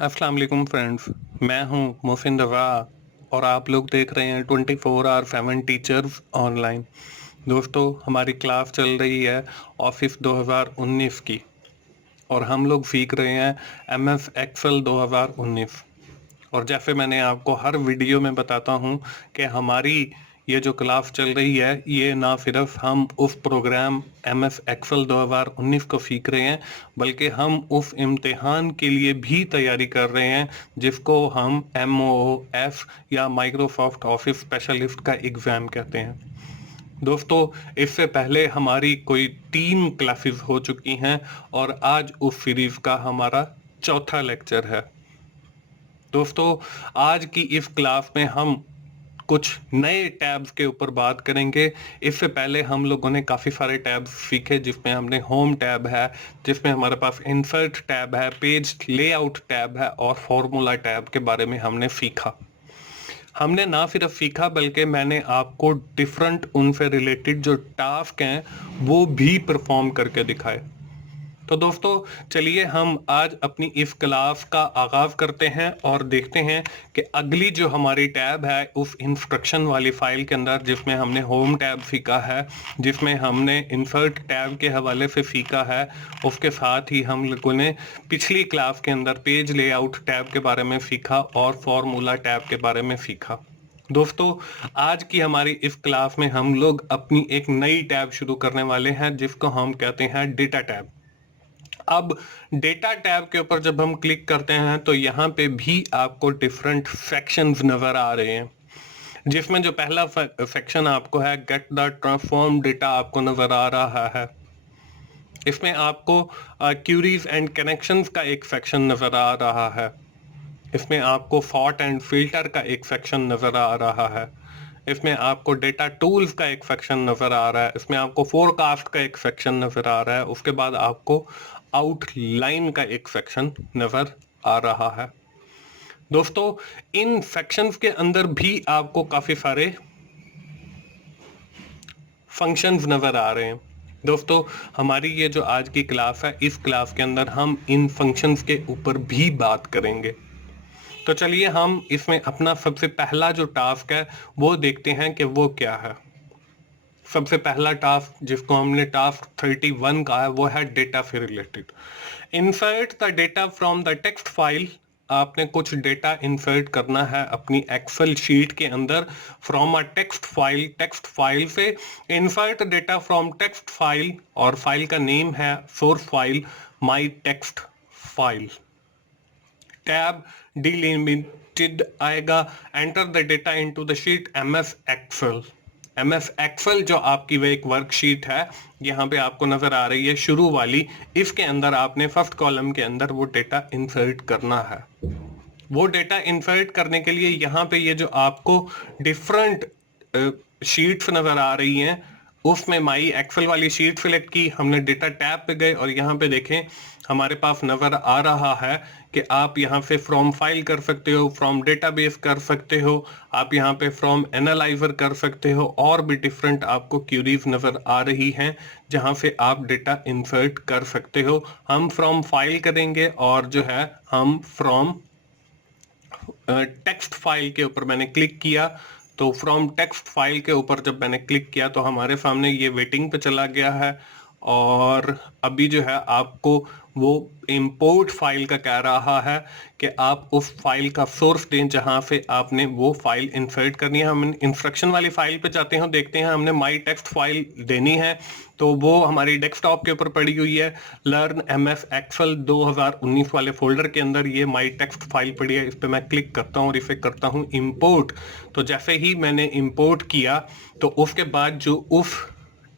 अस्सलाम वालेकुम फ्रेंड्स। मैं हूं मोहसिन रज़ा और आप लोग देख रहे हैं 24/7 टीचर्स ऑनलाइन। दोस्तों, हमारी क्लास चल रही है ऑफिस 2019 की और हम लोग सीख रहे हैं एमएस एक्सेल 2019। और जैसे मैंने आपको हर वीडियो में बताता हूं कि हमारी ये जो क्लास चल रही है, ये ना सिर्फ हम उस प्रोग्राम एमएस एक्सेल 2019 को सीख रहे हैं, बल्कि हम उस इम्तिहान के लिए भी तैयारी कर रहे हैं जिसको हम MOOS या माइक्रोसॉफ्ट ऑफिस स्पेशलिस्ट का एग्ज़ाम कहते हैं। दोस्तों, इससे पहले हमारी कोई 3 क्लासेस हो चुकी हैं और आज उस सीरीज का हमारा चौथा लेक्चर है। दोस्तों, आज की इस क्लास में हम कुछ नए टैब्स के ऊपर बात करेंगे। इससे पहले हम लोगों ने काफ़ी सारे टैब्स सीखे, जिसमें हमने होम टैब है, जिसमें हमारे पास इंसर्ट टैब है, पेज लेआउट टैब है और फॉर्मूला टैब के बारे में हमने सीखा। हमने ना सिर्फ सीखा बल्कि मैंने आपको डिफरेंट उनसे रिलेटेड जो टास्क हैं वो भी परफॉर्म करके दिखाए। तो दोस्तों, चलिए हम आज अपनी इस क्लास का आगाज करते हैं और देखते हैं कि अगली जो हमारी टैब है उस इंस्ट्रक्शन वाली फाइल के अंदर, जिसमें हमने होम टैब सीखा है, जिसमें हमने इंसर्ट टैब के हवाले से सीखा है, उसके साथ ही हम लोगों ने पिछली क्लास के अंदर पेज लेआउट टैब के बारे में सीखा और फॉर्मूला टैब के बारे में सीखा। दोस्तों, आज की हमारी इस क्लास में हम लोग अपनी एक नई टैब शुरू करने वाले हैं जिसको हम कहते हैं डेटा टैब। अब डेटा टैब के ऊपर जब हम क्लिक करते हैं तो यहाँ पे भी आपको डिफरेंट सेक्शंस नजर आ रहे हैं, जिसमें जो पहला सेक्शन आपको है गेट द ट्रांसफॉर्म डेटा आपको नजर आ रहा है। इसमें आपको क्यूरीज एंड कनेक्शंस का एक सेक्शन नजर आ रहा है। इसमें आपको सॉर्ट एंड फिल्टर का एक सेक्शन नजर आ रहा है। इसमें आपको डेटा टूल्स का एक सेक्शन नजर आ रहा है। इसमें आपको फोरकास्ट का एक सेक्शन नजर आ रहा है। उसके बाद आपको आउटलाइन का एक सेक्शन नजर आ रहा है। दोस्तों, इन सेक्शंस के अंदर भी आपको काफी सारे फंक्शंस नजर आ रहे हैं। दोस्तों, हमारी ये जो आज की क्लास है, इस क्लास के अंदर हम इन फंक्शंस के ऊपर भी बात करेंगे। तो चलिए हम इसमें अपना सबसे पहला जो टास्क है वो देखते हैं कि वो क्या है। सबसे पहला टास्क जिसको हमने टास्क 31 कहा है वो है डेटा से related. Insert the data from the text file. आपने कुछ डेटा इंसर्ट करना है अपनी एक्सेल शीट के अंदर फ्रॉम अ टेक्स्ट फाइल से। Insert data from text file और फाइल का नेम है source file my text file. Tab delimited आएगा। Enter the data into the sheet MS Excel. MS Excel जो आपकी वह एक वर्कशीट है, यहाँ पे आपको नजर आ रही है शुरू वाली, इसके अंदर आपने फर्स्ट कॉलम के अंदर वो डेटा इंसर्ट करना है। वो डेटा इंसर्ट करने के लिए यहाँ पे ये जो आपको डिफरेंट शीट्स नजर आ रही हैं, उसमें माई एक्सेल वाली शीट सिलेक्ट की, हमने डेटा टैब पे गए और यहाँ पे देखें हमारे पास नजर आ रहा है कि आप यहाँ पे फ्रॉम फाइल कर सकते हो, फ्रॉम डेटाबेस कर सकते हो, आप यहाँ पे फ्रॉम एनालाइजर कर सकते हो, और भी डिफरेंट आपको क्यूरीज नजर आ रही हैं जहाँ से आप डेटा इंसर्ट कर सकते हो। हम फ्रॉम फाइल करेंगे और जो है हम फ्रॉम टेक्स्ट फाइल के ऊपर मैंने क्लिक किया। तो फ्रॉम टेक्स्ट फाइल के ऊपर जब मैंने क्लिक किया तो हमारे सामने ये वेटिंग पे चला गया है और अभी जो है आपको वो इंपोर्ट फाइल का कह रहा है कि आप उस फाइल का सोर्स दें जहां से आपने वो फाइल इंसर्ट करनी है। हम इंस्ट्रक्शन वाली फाइल पे जाते हैं, देखते हैं हमने माई टेक्स्ट फाइल देनी है, तो वो हमारी डेस्कटॉप के ऊपर पड़ी हुई है। लर्न एमएस एक्सेल 2019 वाले फोल्डर के अंदर ये माई टेक्स्ट फाइल पड़ी है। इस पर मैं क्लिक करता हूँ और इसे करता हूँ इंपोर्ट। तो जैसे ही मैंने इंपोर्ट किया तो उसके बाद जो उस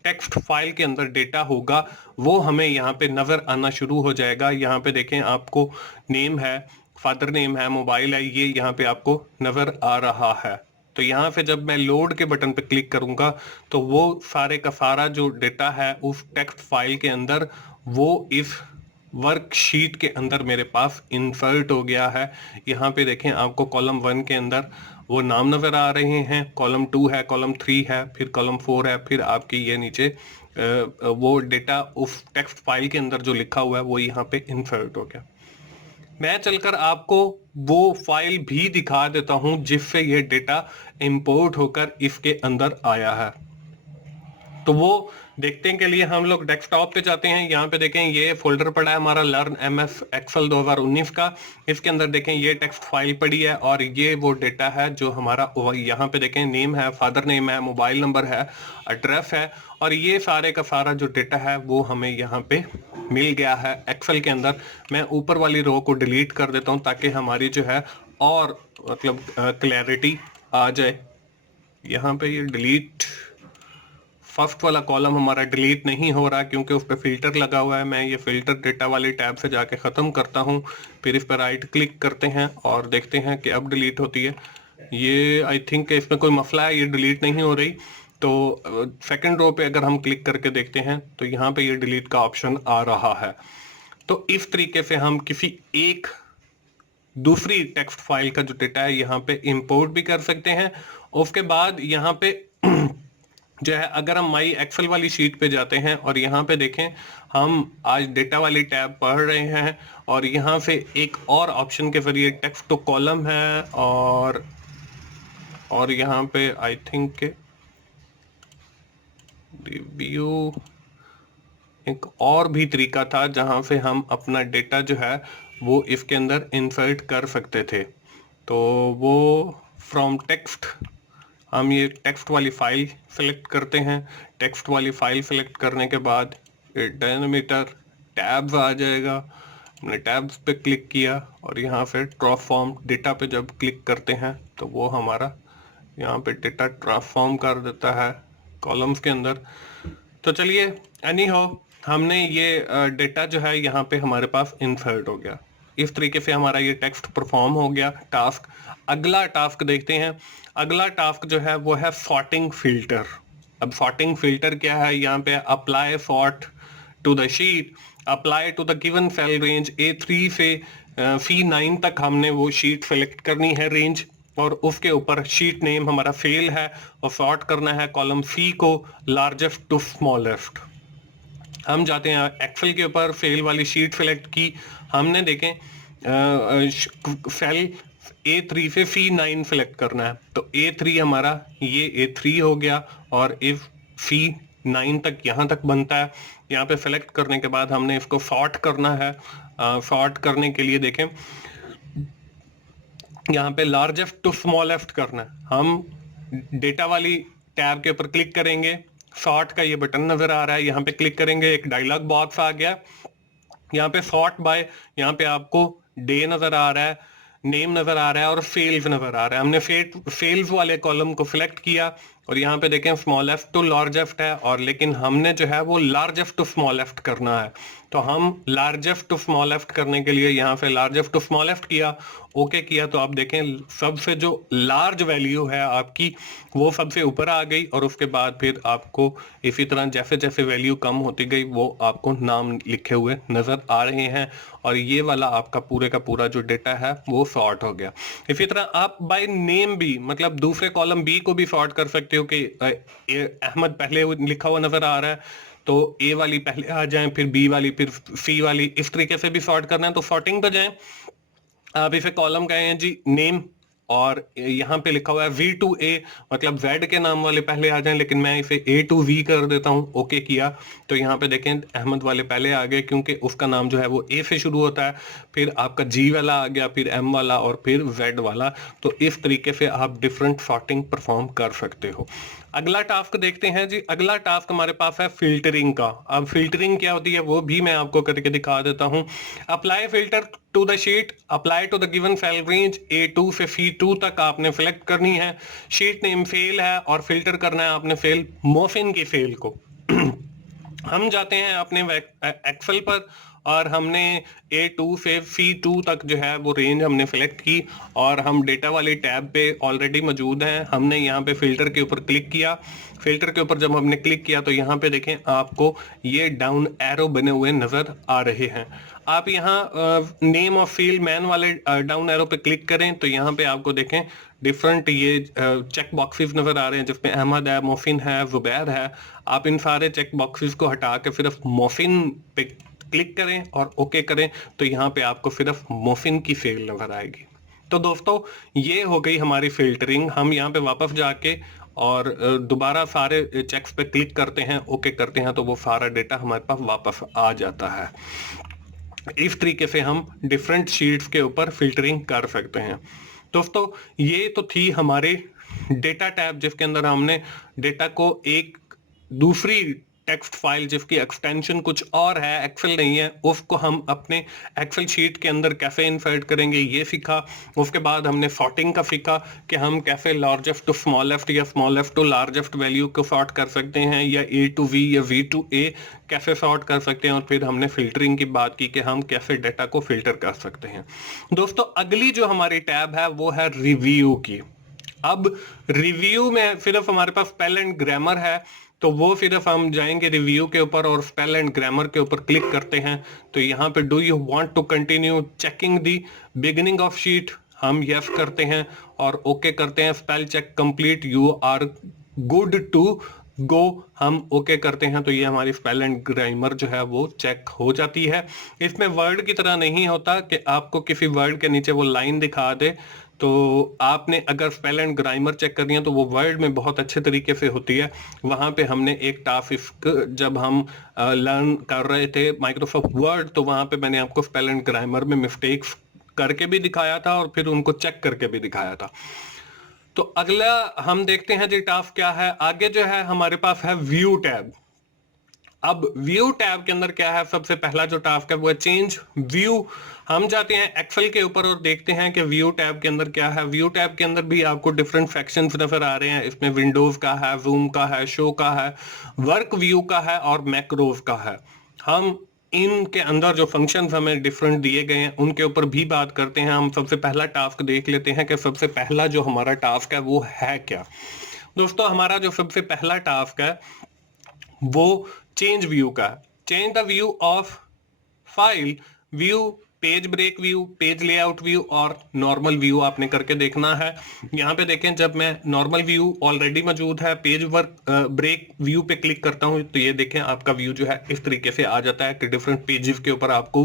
टेक्स्ट फाइल के अंदर डेटा होगा वो हमें यहाँ पे नजर आना शुरू हो जाएगा। यहाँ पे देखें आपको नेम है, फादर नेम है, मोबाइल है, ये यहाँ पे आपको नजर आ रहा है। तो यहाँ पे जब मैं लोड के बटन पे क्लिक करूंगा तो वो सारे का सारा जो डेटा है उस टेक्स्ट फाइल के अंदर वो इस वर्कशीट के अंदर मेरे पास इंसर्ट हो गया है। यहाँ पे देखें आपको कॉलम 1 के अंदर वो नाम नजर आ रहे हैं, कॉलम 2 है, कॉलम 3 है, फिर कॉलम 4 है, फिर आपके ये नीचे वो डेटा उस टेक्स्ट फाइल के अंदर जो लिखा हुआ है वो यहाँ पे इंसर्ट हो गया। मैं चलकर आपको वो फाइल भी दिखा देता हूं जिससे ये डेटा इंपोर्ट होकर इसके अंदर आया है। तो वो देखने के लिए हम लोग डेस्कटॉप पे जाते हैं। यहाँ पे देखें ये फोल्डर पड़ा है हमारा लर्न एमएस एक्सेल 2019 का। इसके अंदर देखें ये टेक्स्ट फाइल पड़ी है और ये वो डेटा है जो हमारा यहाँ पे देखें नेम है, फादर नेम है, मोबाइल नंबर है, एड्रेस है और ये सारे का सारा जो डेटा है वो हमें यहाँ पे मिल गया है एक्सेल के अंदर। मैं ऊपर वाली रो को डिलीट कर देता हूँ ताकि हमारी जो है और मतलब क्लैरिटी आ जाए। यहाँ पे ये डिलीट फर्स्ट वाला कॉलम हमारा डिलीट नहीं हो रहा क्योंकि उस पर फिल्टर लगा हुआ है। मैं ये फिल्टर डेटा वाली टैब से जाके ख़त्म करता हूँ, फिर इस पर राइट क्लिक करते हैं और देखते हैं कि अब डिलीट होती है। ये आई थिंक इसमें कोई मसला है, ये डिलीट नहीं हो रही। तो सेकंड रो पे अगर हम क्लिक करके देखते हैं तो यहाँ पे ये डिलीट का ऑप्शन आ रहा है। तो इस तरीके से हम किसी एक दूसरी टेक्स्ट फाइल का जो डेटा है यहाँ पे इंपोर्ट भी कर सकते हैं। उसके बाद यहाँ पे जो है अगर हम माई एक्सेल वाली शीट पे जाते हैं और यहाँ पे देखें हम आज डेटा वाली टैब पढ़ रहे हैं और यहाँ से एक और ऑप्शन के जरिए टेक्स्ट टू कॉलम है और यहाँ पे आई थिंक रिव्यू एक और भी तरीका था जहाँ से हम अपना डेटा जो है वो इसके अंदर इंसर्ट कर सकते थे। तो वो फ्रॉम टेक्स्ट हम ये टेक्स्ट वाली फाइल सेलेक्ट करते हैं। टेक्स्ट वाली फाइल सेलेक्ट करने के बाद डेलिमीटर टैब्स आ जाएगा। हमने टैब्स पे क्लिक किया और यहाँ से ट्रांसफॉर्म डेटा पे जब क्लिक करते हैं तो वो हमारा यहाँ पे डेटा ट्रांसफॉर्म कर देता है कॉलम्स के अंदर। तो चलिए एनी हो हमने ये डेटा जो है यहाँ पे हमारे पास इंसर्ट हो गया। इस तरीके से हमारा ये टेक्स्ट परफॉर्म हो गया टास्क। अगला टास्क देखते हैं। अगला टास्क जो है वो है सॉर्टिंग फिल्टर। अब सॉर्टिंग फिल्टर क्या है, यहाँ पे apply sort to the sheet, apply to the given cell range A3 से C9 तक हमने वो शीट सेलेक्ट करनी है रेंज और उसके ऊपर शीट नेम हमारा फेल है और सॉर्ट करना है कॉलम सी को लार्जेस्ट टू स्मॉलेस्ट। हम जाते हैं एक्सेल के ऊपर, फेल वाली शीट सेलेक्ट की हमने, देखें सेल A3 से C9 सेलेक्ट करना है। तो A3 हमारा ये A3 हो गया और इफ C9 तक यहाँ तक बनता है। यहाँ पे सेलेक्ट करने के बाद हमने इसको सॉर्ट करना है। सॉर्ट करने के लिए देखें यहाँ पे लार्जेस्ट टू स्मॉलेस्ट करना है। हम डेटा वाली टैब के ऊपर क्लिक करेंगे, सॉर्ट का ये बटन नजर आ रहा है, यहाँ पे क्लिक करेंगे, एक डायलॉग बॉक्स आ गया। यहाँ पे सॉर्ट बाय, यहाँ पे आपको डे नजर आ रहा है, नेम नजर आ रहा है और फेल्स नजर आ रहा है। हमने फेल्स वाले कॉलम को सिलेक्ट किया और यहाँ पे देखें स्मॉलेस्ट टू लार्जेस्ट है और लेकिन हमने जो है वो लार्जेस्ट टू स्मॉलेस्ट करना है। तो हम लार्जेस्ट टू स्मॉलेस्ट करने के लिए यहाँ पे लार्जेस्ट टू स्मॉलेस्ट किया, ओके किया। तो आप देखें सबसे जो लार्ज वैल्यू है आपकी वो सबसे ऊपर आ गई और उसके बाद फिर आपको इसी तरह जैसे जैसे वैल्यू कम होती गई वो आपको नाम लिखे हुए नजर आ रहे हैं और ये वाला आपका पूरे का पूरा जो डेटा है वो सॉर्ट हो गया। इसी तरह आप बाय नेम भी, मतलब दूसरे कॉलम बी को भी सॉर्ट कर सकते हो कि अहमद पहले लिखा हुआ नजर आ रहा है तो ए वाली पहले आ जाए, फिर बी वाली, फिर सी वाली, इस तरीके से भी सॉर्ट करना है। तो सॉर्टिंग पे जाएं, आप इसे कॉलम कहे हैं जी नेम और यहाँ पे लिखा हुआ है V2A, मतलब Z के नाम वाले पहले आ जाएं, लेकिन मैं इसे A to V कर देता हूँ। ओके किया तो यहाँ पे देखें अहमद वाले पहले आ गए क्योंकि उसका नाम जो है वो A से शुरू होता है, फिर आपका G वाला आ गया, फिर M वाला और फिर Z वाला। तो इस तरीके से आप डिफरेंट सॉर्टिंग परफॉर्म कर सकते हो। अगला टास्क देखते हैं जी। अगला टास्क हमारे पास है फिल्टरिंग का। अब फिल्टरिंग क्या होती है वो भी मैं आपको करके दिखा देता हूँ। Apply filter to the sheet, apply to the given cell range A2 से C2 तक आपने सेलेक्ट करनी है। शीट नेम फेल है और फिल्टर करना है आपने फेल मोफिन की फेल को। हम जाते हैं अपने एक्सेल पर और हमने A2 से C2 तक जो है वो रेंज हमने सेलेक्ट की और हम डेटा वाली टैब पे ऑलरेडी मौजूद हैं। हमने यहाँ पे फिल्टर के ऊपर क्लिक किया। फिल्टर के ऊपर जब हमने क्लिक किया तो यहाँ पे देखें आपको ये डाउन एरो बने हुए नजर आ रहे हैं। आप यहाँ नेम ऑफ फील्ड मैन वाले डाउन एरो पे क्लिक करें तो यहाँ पे आपको देखें डिफरेंट ये चेक बॉक्सेस नजर आ रहे हैं जिसमें अहमद है, मोफिन है, जुबैर है। आप इन सारे चेक बॉक्सेस को हटा के सिर्फ मोफिन पे क्लिक करें और ओके करें तो यहाँ पे आपको सिर्फ मोफिन की सेल नजर आएगी। तो दोस्तों ये हो गई हमारी फिल्टरिंग। हम यहाँ पे वापस जाके और दोबारा सारे चेक्स पे क्लिक करते हैं, ओके करते हैं, तो वो सारा डेटा हमारे पास वापस आ जाता है। इस तरीके से हम डिफरेंट शीट्स के ऊपर फिल्टरिंग कर सकते हैं। दोस्तों ये तो थी हमारे डेटा टैब, जिसके अंदर हमने डेटा को एक दूसरी टेक्स्ट फाइल जिसकी एक्सटेंशन कुछ और है, एक्सेल नहीं है, उसको हम अपने एक्सेल शीट के अंदर कैसे इंसर्ट करेंगे ये सीखा। उसके बाद हमने सॉर्टिंग का सीखा कि हम कैसे लार्जेस्ट टू स्मॉलेस्ट या स्मॉलेस्ट टू लार्जेस्ट वैल्यू को सॉर्ट कर सकते हैं, या ए टू वी या वी टू ए कैसे सॉर्ट कर सकते हैं। और फिर हमने फिल्टरिंग की बात की कि हम कैसे डेटा को फिल्टर कर सकते हैं। दोस्तों अगली जो हमारी टैब है वो है रिव्यू की। अब रिव्यू में सिर्फ हमारे पास स्पेल एंड ग्रामर है, तो वो सिर्फ हम जाएंगे रिव्यू के ऊपर और स्पेल एंड ग्रामर के ऊपर क्लिक करते हैं। तो यहाँ पे do you want to continue checking the beginning of sheet, हम यस करते हैं और ओके करते हैं। Spell check complete, you are good to go, हम ओके करते हैं। तो ये हमारी स्पेल एंड ग्रामर जो है वो चेक हो जाती है। इसमें वर्ड की तरह नहीं होता कि आपको किसी वर्ड के नीचे वो लाइन दिखा दे। तो आपने अगर स्पेल एंड ग्रामर चेक करनी है तो वो वर्ड में बहुत अच्छे तरीके से होती है। वहां पे हमने एक टास्क जब हम लर्न कर रहे थे माइक्रोसॉफ्ट वर्ड, तो वहां पे मैंने आपको स्पेल एंड ग्रामर में मिस्टेक्स करके भी दिखाया था और फिर उनको चेक करके भी दिखाया था। तो अगला हम देखते हैं जी टास्क क्या है। आगे जो है हमारे पास है व्यू टैब। अब व्यू टैब के अंदर क्या है, सबसे पहला जो टास्क है वो है चेंज व्यू। हम जाते हैं एक्सेल के ऊपर और देखते हैं कि व्यू टैब के अंदर क्या है। व्यू टैब के अंदर भी आपको डिफरेंट सेक्शंस नजर आ रहे हैं। इसमें विंडोज का है, जूम का है, शो का है, वर्क व्यू का है और मैक्रोज का है। हम इनके अंदर जो फंक्शंस हमें डिफरेंट दिए गए हैं उनके ऊपर भी बात करते हैं। हम सबसे पहला टास्क देख लेते हैं कि सबसे पहला जो हमारा टास्क है वो है क्या। दोस्तों हमारा जो सबसे पहला टास्क है वो चेंज व्यू का। Change the view of file view, page break view, page layout view और नॉर्मल व्यू आपने करके देखना है। यहाँ पे देखें, जब मैं नॉर्मल व्यू ऑलरेडी मौजूद है, पेज वर्क ब्रेक व्यू पे क्लिक करता हूँ तो ये देखें आपका व्यू जो है इस तरीके से आ जाता है कि डिफरेंट पेजेस के ऊपर आपको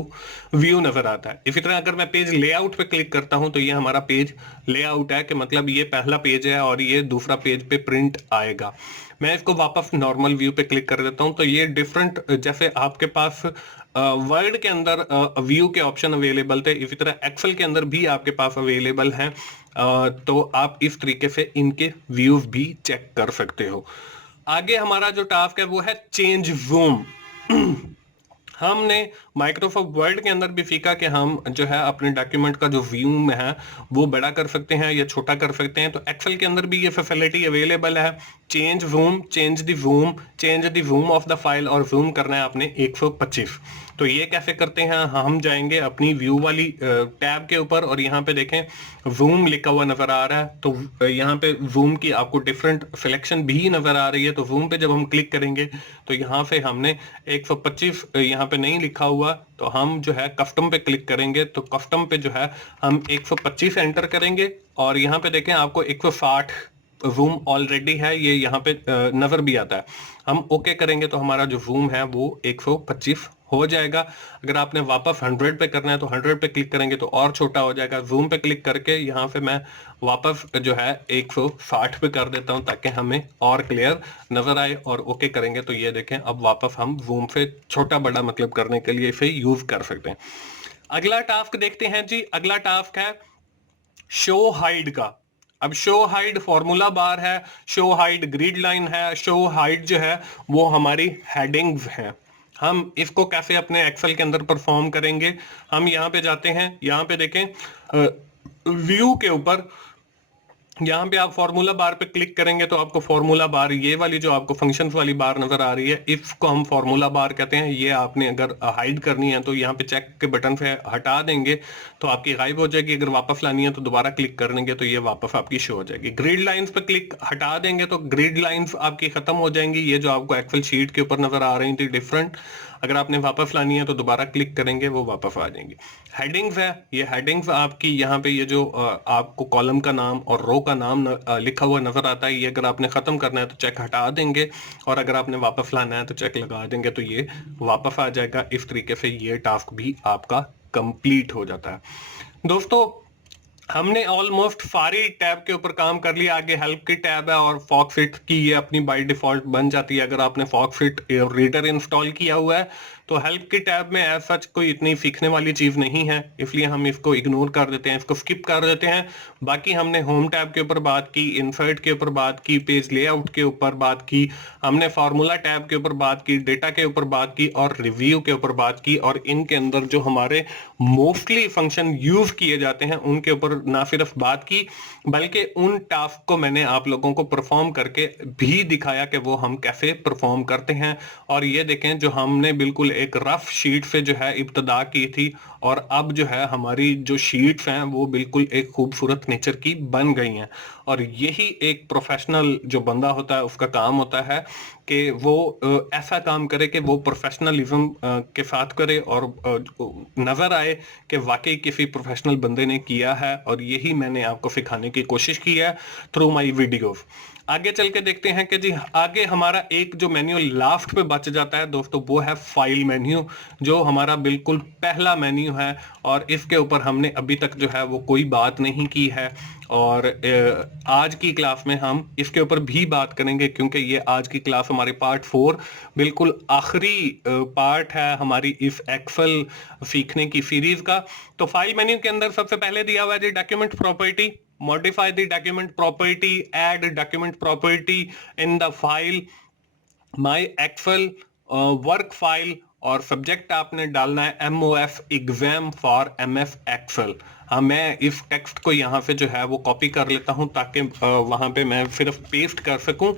व्यू नजर आता है। इसी तरह अगर मैं पेज लेआउट पे क्लिक करता हूँ तो ये हमारा पेज लेआउट है, कि मतलब ये पहला पेज है और ये दूसरा पेज पे प्रिंट आएगा। मैं इसको वापस नॉर्मल व्यू पे क्लिक कर देता हूं तो ये डिफरेंट, जैसे आपके पास वर्ड के अंदर व्यू के ऑप्शन अवेलेबल थे, इसी तरह एक्सेल के अंदर भी आपके पास अवेलेबल हैं। तो आप इस तरीके से इनके व्यूज भी चेक कर सकते हो। आगे हमारा जो टास्क है वो है चेंज जूम। हमने माइक्रोसॉफ्ट वर्ड के अंदर भी सीखा कि हम जो है अपने डॉक्यूमेंट का जो व्यू में है वो बड़ा कर सकते हैं या छोटा कर सकते हैं। तो एक्सेल के अंदर भी ये फैसिलिटी अवेलेबल है। Change zoom, change the zoom, change the zoom of the file, और जूम करना है आपने 125। तो ये कैसे करते हैं, हम जाएंगे अपनी व्यू वाली टैब के ऊपर और यहाँ पे देखें जूम लिखा हुआ नजर आ रहा है। तो यहाँ पे जूम की आपको डिफरेंट सिलेक्शन भी नजर आ रही है। तो जूम पे जब हम क्लिक करेंगे तो यहाँ से हमने 125 यहाँ पे नहीं लिखा हुआ, तो हम जो है कस्टम पे क्लिक करेंगे। तो कस्टम पे जो है हम 125 एंटर करेंगे और यहाँ पे देखें आपको 160 जूम ऑलरेडी है, ये यहाँ पे नजर भी आता है। हम ओके करेंगे तो हमारा जो जूम है वो 125 हो जाएगा। अगर आपने वापस 100 पे करना है तो 100 पे क्लिक करेंगे तो और छोटा हो जाएगा। जूम पे क्लिक करके यहाँ पे मैं वापस जो है 160 पे कर देता हूँ ताकि हमें और क्लियर नजर आए, और ओके करेंगे तो ये देखें अब वापस हम जूम से छोटा बड़ा मतलब करने के लिए इसे यूज कर सकते हैं। अगला टास्क देखते हैं जी। अगला टास्क है शो हाइड का। अब शो हाइड फॉर्मूला बार है, शो हाइड ग्रिड लाइन है, शो हाइड जो है वो हमारी हेडिंग्स हैं। हम इसको कैसे अपने एक्सेल के अंदर परफॉर्म करेंगे, हम यहाँ पे जाते हैं, यहाँ पे देखें व्यू के ऊपर, यहाँ पे आप फॉर्मूला बार पे क्लिक करेंगे तो आपको फॉर्मूला बार, ये वाली जो आपको फंक्शंस वाली बार नजर आ रही है, इसको हम फॉर्मूला बार कहते हैं। ये आपने अगर हाइड करनी है तो यहाँ पे चेक के बटन पे हटा देंगे तो आपकी गायब हो जाएगी। अगर वापस लानी है तो दोबारा क्लिक कर देंगे तो ये वापस आपकी शो हो जाएगी। ग्रिड लाइंस पे क्लिक हटा देंगे तो ग्रिड लाइंस आपकी खत्म हो जाएंगी। ये जो आपको एक्सेल शीट के ऊपर नजर आ रही थी डिफरेंट, अगर आपने वापस लानी है तो दोबारा क्लिक करेंगे, वो वापस आ जाएंगी। हेडिंग्स है, ये हेडिंग्स आपकी यहाँ पे ये जो आपको कॉलम का नाम और रो का नाम लिखा हुआ नजर आता है, ये अगर आपने खत्म करना है तो चेक हटा देंगे, और अगर आपने वापस लाना है तो चेक लगा देंगे, तो ये वापस आ जाएगा। इस तरीके से ये टास्क भी आपका कंप्लीट हो जाता है। दोस्तों, हमने ऑलमोस्ट सारी टैब के ऊपर काम कर लिया। आगे हेल्प की टैब है और फॉक्सफिट की ये अपनी बाय डिफॉल्ट बन जाती है। अगर आपने फॉक्सफिट रीडर इंस्टॉल किया हुआ है तो हेल्प की टैब में एज सच कोई इतनी सीखने वाली चीज नहीं है, इसलिए हम इसको इग्नोर कर देते हैं, इसको स्किप कर देते हैं। बाकी हमने होम टैब के ऊपर बात की, इंसर्ट के ऊपर बात की, पेज लेआउट के ऊपर बात की, हमने फार्मूला टैब के ऊपर बात की, डेटा के ऊपर बात की और रिव्यू के ऊपर बात की। और इनके अंदर जो हमारे मोस्टली फंक्शन यूज किए जाते हैं उनके ऊपर ना सिर्फ बात की, बल्कि उन टास्क को मैंने आप लोगों को परफॉर्म करके भी दिखाया कि वो हम कैसे परफॉर्म करते हैं। और ये देखें, जो हमने बिल्कुल एक रफ शीट से जो है इब्तदा की थी, और अब जो है हमारी जो शीट्स हैं वो बिल्कुल एक खूबसूरत नेचर की बन गई हैं। और यही एक प्रोफेशनल जो बंदा होता है उसका काम होता है कि वो ऐसा काम करे कि वो प्रोफेशनलिज्म के साथ करे और नजर आए कि वाकई किसी प्रोफेशनल बंदे ने किया है। और यही मैंने आपको सिखाने की कोशिश की है थ्रू माय वीडियोस। आगे चल के देखते हैं कि जी आगे हमारा एक जो मेन्यू लास्ट पे बच जाता है दोस्तों, वो है फाइल मेन्यू, जो हमारा बिल्कुल पहला मेन्यू है। और इसके ऊपर हमने अभी तक जो है वो कोई बात नहीं की है, और आज की क्लास में हम इसके ऊपर भी बात करेंगे, क्योंकि ये आज की क्लास हमारे पार्ट 4 बिल्कुल आखिरी पार्ट है हमारी इस एक्सेल सीखने की सीरीज का। तो फाइल मेन्यू के अंदर सबसे पहले दिया हुआ है document property, modify the document property, add document property in the file my excel work file, और सब्जेक्ट आपने डालना है MOF exam for MS Excel. हाँ, मैं इस टेक्स्ट को यहाँ से जो है वो कॉपी कर लेता हूँ ताकि वहां पे मैं सिर्फ पेस्ट कर सकूं।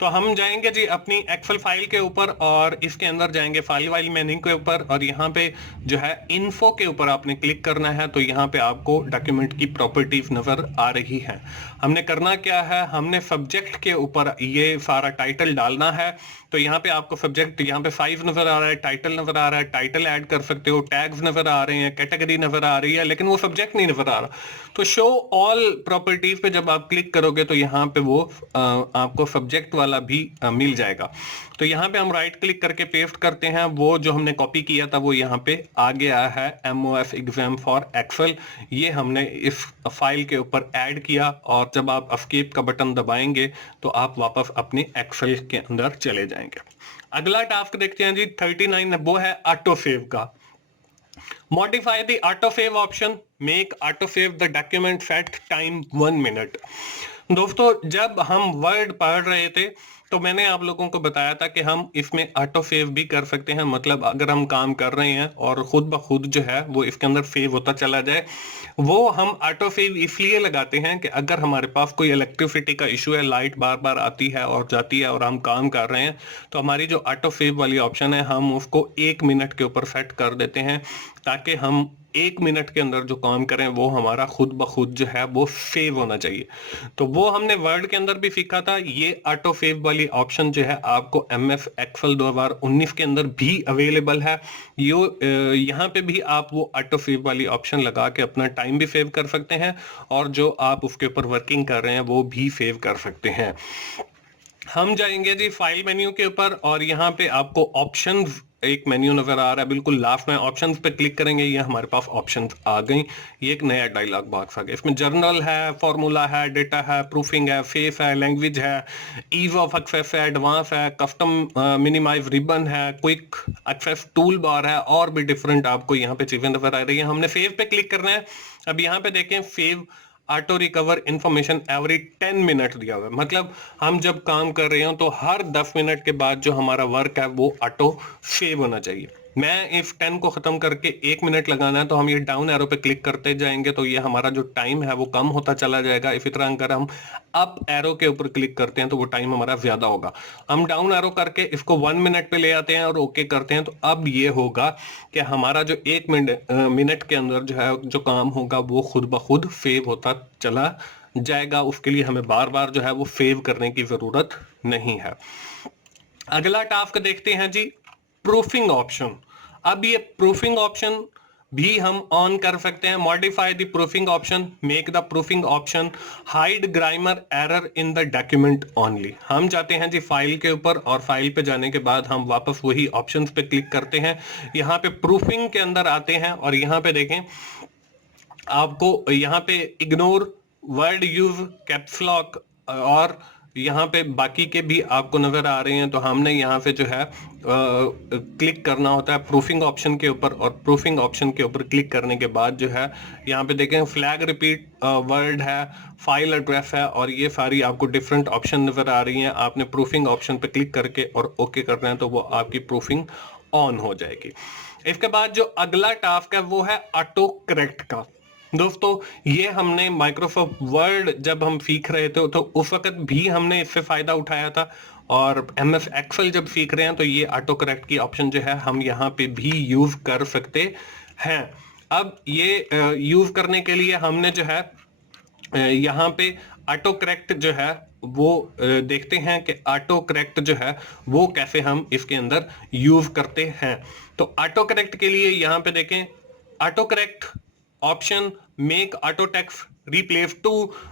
तो हम जाएंगे जी अपनी एक्सेल फाइल के ऊपर, और इसके अंदर जाएंगे फाइल वाइल मेन्यू के ऊपर, और यहाँ पे जो है इन्फो के ऊपर आपने क्लिक करना है। तो यहाँ पे आपको डॉक्यूमेंट की प्रॉपर्टीज नजर आ रही है। हमने करना क्या है, हमने सब्जेक्ट के ऊपर ये सारा टाइटल डालना है। तो यहाँ पे आपको सब्जेक्ट यहाँ पे 5 नजर आ रहा है, टाइटल नजर आ रहा है, टाइटल ऐड कर सकते हो, टैग्स नजर आ रहे हैं, कैटेगरी नजर आ रही है, लेकिन वो सब्जेक्ट नहीं नजर आ रहा। तो शो ऑल प्रॉपर्टीज पे जब आप क्लिक करोगे तो यहाँ पे वो आपको सब्जेक्ट वाला भी मिल जाएगा। तो यहाँ पे हम राइट क्लिक करके पेस्ट करते हैं, वो जो हमने कॉपी किया था वो यहाँ पे आ गया है MOF एग्जाम फॉर एक्सेल। ये हमने इस फाइल के ऊपर ऐड किया, और जब आप एस्केप का बटन दबाएंगे तो आप वापस अपने एक्सेल के अंदर चले जाएंगे। अगला टास्क देखते हैं जी 39, वो है ऑटो सेव का। Modify the auto save option, make auto save the document set time 1 minute। दोस्तों, जब हम वर्ड पढ़ रहे थे तो मैंने आप लोगों को बताया था कि हम इसमें ऑटो सेव भी कर सकते हैं। मतलब अगर हम काम कर रहे हैं और खुद ब खुद जो है वो इसके अंदर सेव होता चला जाए, वो हम ऑटो सेव इसलिए लगाते हैं कि अगर हमारे पास कोई इलेक्ट्रिसिटी का इशू है, लाइट बार बार आती है और जाती है और हम काम कर रहे हैं, तो हमारी जो ऑटो सेव वाली ऑप्शन है हम उसको 1 मिनट के ऊपर सेट कर देते हैं, ताकि हम 1 मिनट के अंदर जो काम करें वो हमारा खुद ब खुद जो है वो सेव होना चाहिए। तो वो हमने वर्ड के अंदर भी सीखा था। ये ऑटो सेव वाली ऑप्शन जो है आपको MS एक्सेल 2019 के अंदर भी अवेलेबल है। यहाँ पे भी आप वो ऑटो सेव वाली ऑप्शन लगा के अपना टाइम भी सेव कर सकते हैं, और जो आप उसके ऊपर वर्किंग कर रहे हैं वो भी सेव कर सकते हैं। हम जाएंगे जी फाइल मेन्यू के ऊपर, और यहाँ पे आपको ऑप्शंस एक मेन्यू नजर आ रहा है, बिल्कुल लास्ट में ऑप्शंस पे क्लिक करेंगे, ये हमारे पास ऑप्शंस आ गई। ये एक नया डायलॉग बॉक्स आ गया, इसमें जर्नल है, फॉर्मूला है, डेटा है, प्रूफिंग है, फेस है, लैंग्वेज है, ईज ऑफ एक्सेस है, एडवांस है, कस्टम मिनिमाइज रिबन है, क्विक एक्सेस टूल बार है, और भी डिफरेंट आपको यहाँ पे चीजें नजर आ रही है। हमने सेव पे क्लिक करना है। अब यहाँ पे देखें, save auto recover information every 10 minute दिया हुआ है। मतलब हम जब काम कर रहे हो तो हर 10 मिनट के बाद जो हमारा वर्क है वो ऑटो सेव होना चाहिए। मैं इफ 10 को खत्म करके 1 मिनट लगाना है तो हम ये डाउन एरो पे क्लिक करते जाएंगे, तो ये हमारा जो टाइम है वो कम होता चला जाएगा। इसी तरह अगर हम अप एरो के ऊपर क्लिक करते हैं तो वो टाइम हमारा ज्यादा होगा। हम डाउन एरो करके इसको 1 मिनट पे ले आते हैं और ओके करते हैं, तो अब ये होगा कि हमारा जो 1 मिनट के अंदर जो है जो काम होगा वो खुद ब खुद सेव होता चला जाएगा। उसके लिए हमें बार बार जो है वो सेव करने की जरूरत नहीं है। अगला टास्क देखते हैं जी, प्रूफिंग ऑप्शन। अब ये प्रूफिंग ऑप्शन भी हम ऑन कर सकते हैं। Modify the proofing option, make the proofing option, hide grammar error in the document only. हम जाते हैं जी फाइल के ऊपर, और फाइल पे जाने के बाद हम वापस वही ऑप्शंस पे क्लिक करते हैं। यहाँ पे प्रूफिंग के अंदर आते हैं और यहाँ पे देखें आपको यहाँ पे ignore word use, caps lock और यहाँ पे बाकी के भी आपको नजर आ रहे हैं। तो हमने यहाँ पे जो है क्लिक करना होता है प्रूफिंग ऑप्शन के ऊपर, और प्रूफिंग ऑप्शन के ऊपर क्लिक करने के बाद जो है यहाँ पे देखें फ्लैग रिपीट वर्ड है, फाइल एड्रेस है, और ये सारी आपको डिफरेंट ऑप्शन नजर आ रही हैं। आपने प्रूफिंग ऑप्शन पे क्लिक करके और ओके करना है तो वो आपकी प्रूफिंग ऑन हो जाएगी। इसके बाद जो अगला टास्क है वो है ऑटो करेक्ट का। दोस्तों ये हमने माइक्रोसॉफ्ट वर्ड जब हम सीख रहे थे तो उस वक्त भी हमने इससे फायदा उठाया था, और एमएस एक्सेल जब सीख रहे हैं तो ये ऑटो करेक्ट की ऑप्शन जो है हम यहाँ पे भी यूज कर सकते हैं। अब ये यूज करने के लिए हमने जो है यहाँ पे ऑटो करेक्ट जो है वो देखते हैं कि ऑटो करेक्ट जो है वो कैसे हम इसके अंदर यूज करते हैं। तो ऑटो करेक्ट के लिए यहाँ पे देखें auto correct option, make auto text replace to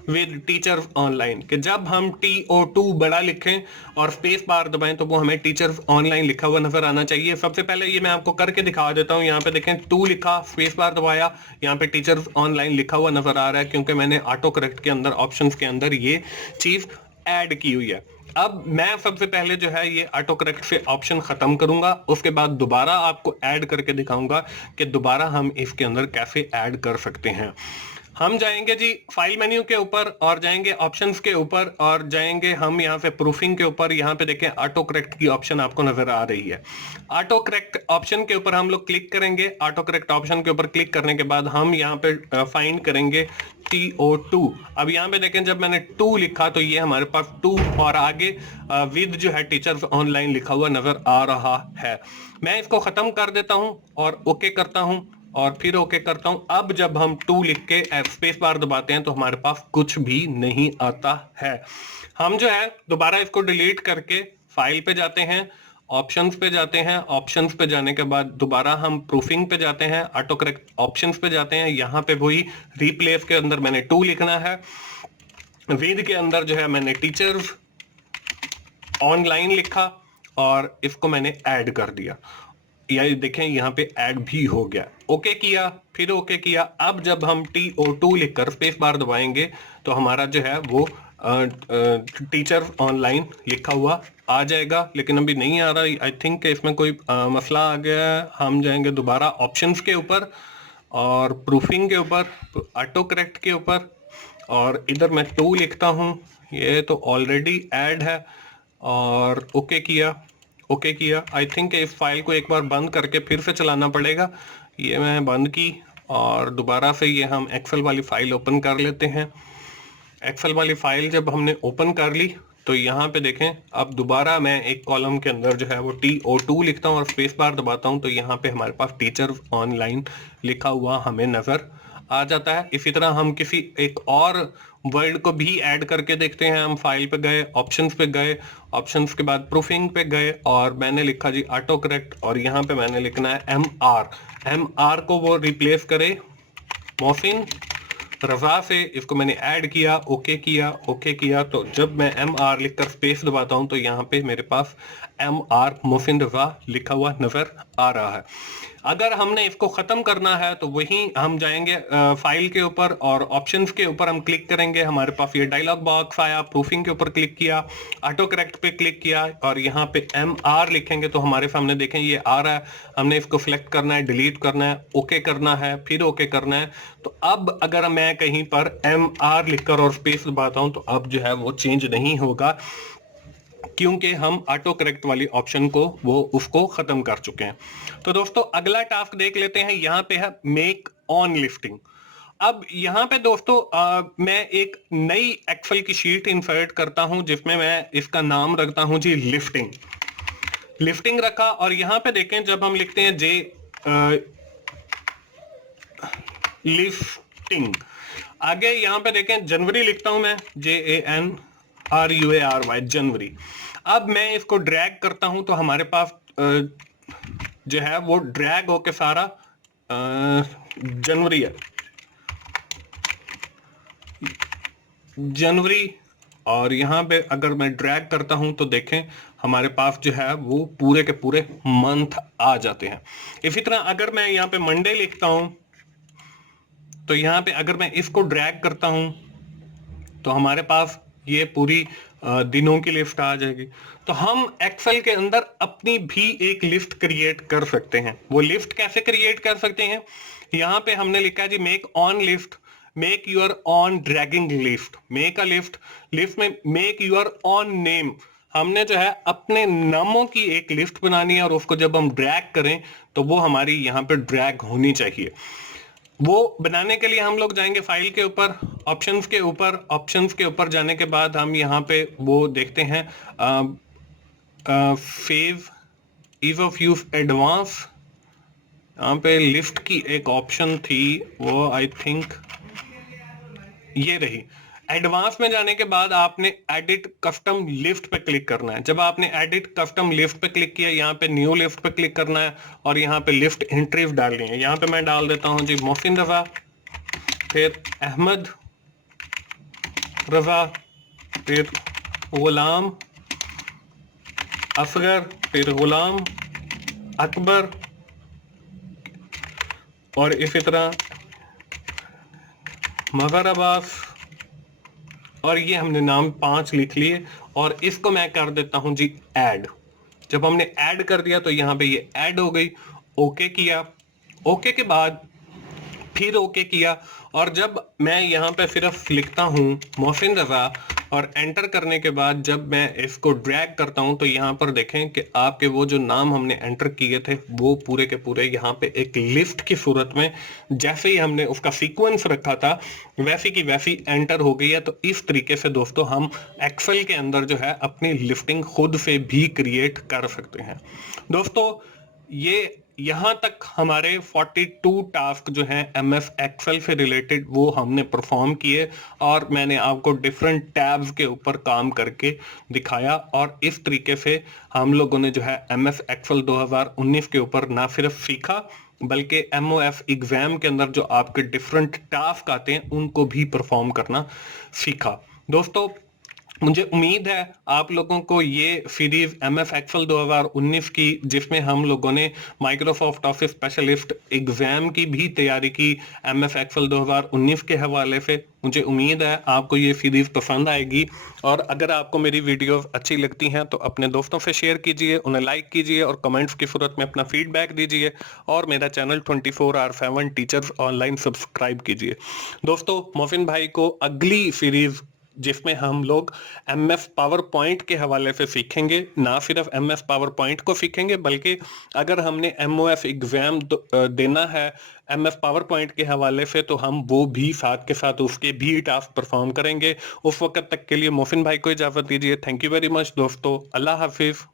with teacher online, कि जब हम TO2 बड़ा लिखें और स्पेस बार दबाएं तो वो हमें टीचर ऑनलाइन लिखा हुआ नजर आना चाहिए। सबसे पहले ये मैं आपको करके दिखा देता हूं। यहाँ पे देखें 2 लिखा, स्पेस बार दबाया, यहाँ पे टीचर ऑनलाइन लिखा हुआ नजर आ रहा है क्योंकि मैंने ऑटो करेक्ट के अंदर ऑप्शंस के अंदर ये चीज ऐड की हुई है। अब मैं सबसे पहले जो है ये ऑटो करेक्ट से ऑप्शन खत्म करूंगा, उसके बाद दोबारा आपको ऐड करके दिखाऊंगा कि दोबारा हम इसके अंदर कैसे ऐड कर सकते हैं। हम जाएंगे जी फाइल मेन्यू के ऊपर और जाएंगे ऑप्शंस के ऊपर और जाएंगे हम यहाँ पे प्रूफिंग के ऊपर। यहाँ पे देखें ऑटो करेक्ट की ऑप्शन आपको नजर आ रही है। ऑटो करेक्ट ऑप्शन के ऊपर हम लोग क्लिक करेंगे। ऑटो करेक्ट ऑप्शन के ऊपर क्लिक करने के बाद हम यहाँ पे फाइंड करेंगे TO2। अब यहाँ पे देखें जब मैंने 2 लिखा तो ये हमारे पास 2 और आगे विद जो है टीचर्स ऑनलाइन लिखा हुआ नजर आ रहा है। मैं इसको खत्म कर देता हूँ और ओके करता हूँ और फिर ओके करता हूं। अब जब हम 2 लिख के स्पेस बार दबाते हैं तो हमारे पास कुछ भी नहीं आता है। हम जो है दोबारा इसको डिलीट करके फाइल पे जाते हैं, ऑप्शंस पे जाते हैं, ऑप्शंस पे जाने के बाद दोबारा हम प्रूफिंग पे जाते हैं, ऑटो करेक्ट ऑप्शंस पे जाते हैं। यहाँ पे वही रिप्लेस के अंदर मैंने 2 लिखना है, विद के अंदर जो है मैंने टीचर्स ऑनलाइन लिखा और इसको मैंने ऐड कर दिया। ये देखें यहाँ पे ऐड भी हो गया। ओके किया, फिर ओके किया। अब जब हम TO2 लिखकर स्पेस बार दबाएंगे तो हमारा जो है वो टीचर ऑनलाइन लिखा हुआ आ जाएगा, लेकिन अभी नहीं आ रहा। आई थिंक इसमें कोई मसला आ गया है। हम जाएंगे दोबारा ऑप्शंस के ऊपर और प्रूफिंग के ऊपर, ऑटो करेक्ट के ऊपर, और इधर मैं 2 लिखता हूँ। ये तो ऑलरेडी ऐड है और ओके किया, ओके किया। आई थिंक इस फाइल को एक बार बंद करके फिर से चलाना पड़ेगा। ये मैं बंद की और दोबारा से ये हम एक्सेल वाली फाइल ओपन कर लेते हैं। एक्सेल वाली फाइल जब हमने ओपन कर ली तो यहाँ पे देखें अब दोबारा मैं एक कॉलम के अंदर जो है वो TO2 लिखता हूँ और स्पेस बार दबाता हूँ तो यहाँ पे हमारे पास टीचर ऑनलाइन लिखा हुआ हमें नजर आ जाता है। इसी तरह हम किसी एक और वर्ड को भी ऐड करके देखते हैं। हम फाइल पे गए, ऑप्शंस पे गए, ऑप्शंस के बाद प्रूफिंग पे गए और मैंने लिखा जी ऑटो करेक्ट, और यहाँ पे मैंने लिखना है MR को वो रिप्लेस करे मोहसिन रजा से। इसको मैंने ऐड किया, ओके किया, ओके किया। तो जब मैं MR लिखकर स्पेस दबाता हूं तो यहाँ पे मेरे पास MR मोहसिन रजा लिखा हुआ नजर आ रहा है। अगर हमने इसको खत्म करना है तो वहीं हम जाएंगे फाइल के ऊपर और ऑप्शंस के ऊपर हम क्लिक करेंगे। हमारे पास ये डायलॉग बॉक्स आया, प्रूफिंग के ऊपर क्लिक किया, ऑटो करेक्ट पे क्लिक किया और यहाँ पे MR लिखेंगे तो हमारे सामने देखें ये आ रहा है। हमने इसको सिलेक्ट करना है, डिलीट करना है, ओके करना है, फिर ओके करना है। तो अब अगर मैं कहीं पर MR लिखकर और स्पेस दबाता हूं तो अब जो है वो चेंज नहीं होगा क्योंकि हम ऑटो करेक्ट वाली ऑप्शन को वो उसको खत्म कर चुके हैं। तो दोस्तों अगला टास्क देख लेते हैं। यहाँ पे है मेक ऑन लिफ्टिंग। अब यहाँ पे दोस्तों मैं एक नई एक्सेल की शीट इंसर्ट करता हूं जिसमें मैं इसका नाम रखता हूं जी लिफ्टिंग रखा। और यहाँ पे देखें जब हम लिखते हैं लिफ्टिंग, आगे यहाँ पे देखें जनवरी लिखता हूं मैं, JANRUARY जनवरी। अब मैं इसको ड्रैग करता हूं तो हमारे पास जो है वो ड्रैग होके सारा जनवरी है, जनवरी। और यहाँ पे अगर मैं ड्रैग करता हूं तो देखें हमारे पास जो है वो पूरे के पूरे मंथ आ जाते हैं। इसी तरह अगर मैं यहाँ पे मंडे लिखता हूं तो यहाँ पे अगर मैं इसको ड्रैग करता हूं तो हमारे पास ये पूरी दिनों की लिस्ट आ जाएगी। तो हम एक्सेल के अंदर अपनी भी एक लिस्ट क्रिएट कर सकते हैं। वो लिस्ट कैसे क्रिएट कर सकते हैं, यहाँ पे हमने लिखा है जी make own list, make your own dragging list, make a list, list में मेक यूर ऑन नेम। हमने जो है अपने नामों की एक लिस्ट बनानी है और उसको जब हम ड्रैग करें तो वो हमारी यहाँ पे ड्रैग होनी चाहिए। वो बनाने के लिए हम लोग जाएंगे फाइल के ऊपर, ऑप्शंस के ऊपर, ऑप्शंस के ऊपर जाने के बाद हम यहाँ पे वो देखते हैं fave ease of use advance. यहाँ पे लिस्ट की एक ऑप्शन थी, वो आई थिंक ये रही। एडवांस में जाने के बाद आपने एडिट कस्टम लिस्ट पे क्लिक करना है। जब आपने एडिट कस्टम लिस्ट पे क्लिक किया, यहाँ पे न्यू लिस्ट पे क्लिक करना है और यहाँ पे लिस्ट एंट्रीज डालनी है। यहाँ पे मैं डाल देता हूँ जी मोहसिन रजा, फिर अहमद रजा, फिर गुलाम असगर, फिर गुलाम अकबर, और इसी तरह मगर अब्बास। और ये हमने नाम 5 लिख लिए और इसको मैं कर देता हूं जी ऐड। जब हमने ऐड कर दिया तो यहाँ पे ये ऐड हो गई। ओके किया, ओके के बाद फिर ओके किया, और जब मैं यहाँ पे सिर्फ लिखता हूँ मोहसिन रजा और एंटर करने के बाद जब मैं इसको ड्रैग करता हूँ तो यहाँ पर देखें कि आपके वो जो नाम हमने एंटर किए थे वो पूरे के पूरे यहाँ पे एक लिस्ट की सूरत में, जैसे ही हमने उसका सीक्वेंस रखा था वैसी की वैसी एंटर हो गई है। तो इस तरीके से दोस्तों हम एक्सेल के अंदर जो है अपनी लिस्टिंग खुद से भी क्रिएट कर सकते हैं। दोस्तों ये यहाँ तक हमारे 42 टास्क जो हैं एमएस एक्सेल से रिलेटेड वो हमने परफॉर्म किए, और मैंने आपको डिफरेंट टैब्स के ऊपर काम करके दिखाया। और इस तरीके से हम लोगों ने जो है एमएस एक्सेल 2019 के ऊपर ना सिर्फ सीखा बल्कि एमओएफ एग्जाम के अंदर जो आपके डिफरेंट टास्क आते हैं उनको भी परफॉर्म करना सीखा। दोस्तों मुझे उम्मीद है आप लोगों को ये सीरीज एमएस एक्सेल 2019 की, जिसमें हम लोगों ने माइक्रोसॉफ्ट ऑफिस स्पेशलिस्ट एग्जाम की भी तैयारी की एमएस एक्सेल 2019 के हवाले से, मुझे उम्मीद है आपको ये सीरीज पसंद आएगी। और अगर आपको मेरी वीडियोस अच्छी लगती हैं तो अपने दोस्तों से शेयर कीजिए, उन्हें लाइक कीजिए और कमेंट्स की सूरत में अपना फीडबैक दीजिए, और मेरा channel 24R7 teachers online subscribe कीजिए। दोस्तों मोहसिन भाई को अगली सीरीज जिसमें हम लोग एमएस पावर पॉइंट के हवाले से सीखेंगे, ना सिर्फ एमएस पावर पॉइंट को सीखेंगे बल्कि अगर हमने एमओएफ एग्जाम देना है एमएस पावर पॉइंट के हवाले से तो हम वो भी साथ के साथ उसके भी टास्क परफॉर्म करेंगे। उस वक्त तक के लिए मोहसिन भाई को इजाजत दीजिए। थैंक यू वेरी मच दोस्तों, अल्लाह हाफिज।